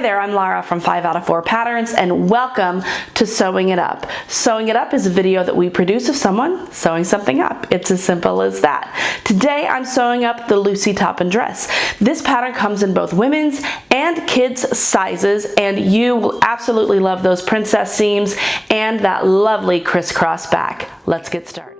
Hi there, I'm Lara from 5 out of 4 Patterns, and welcome to Sewing It Up. Sewing It Up is a video that we produce of someone sewing something up. It's as simple as that. Today I'm sewing up the Lucy top and dress. This pattern comes in both women's and kids sizes, and you will absolutely love those princess seams and that lovely crisscross back. Let's get started.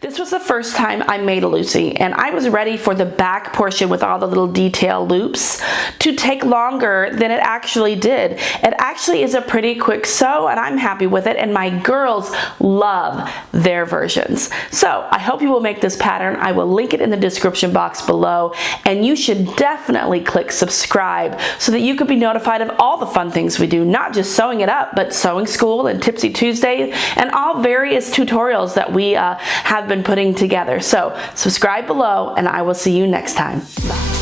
This was the first time I made a Lucy, and I was ready for the back portion with all the little detail loops to take longer than it actually did. It actually is a pretty quick sew, and I'm happy with it, and my girls love their versions. So I hope you will make this pattern. I will link it in the description box below, and you should definitely click subscribe so that you can be notified of all the fun things we do, not just sewing it up, but sewing school and Tipsy Tuesday and all various tutorials that we have been putting together. So subscribe below, and I will see you next time. Bye.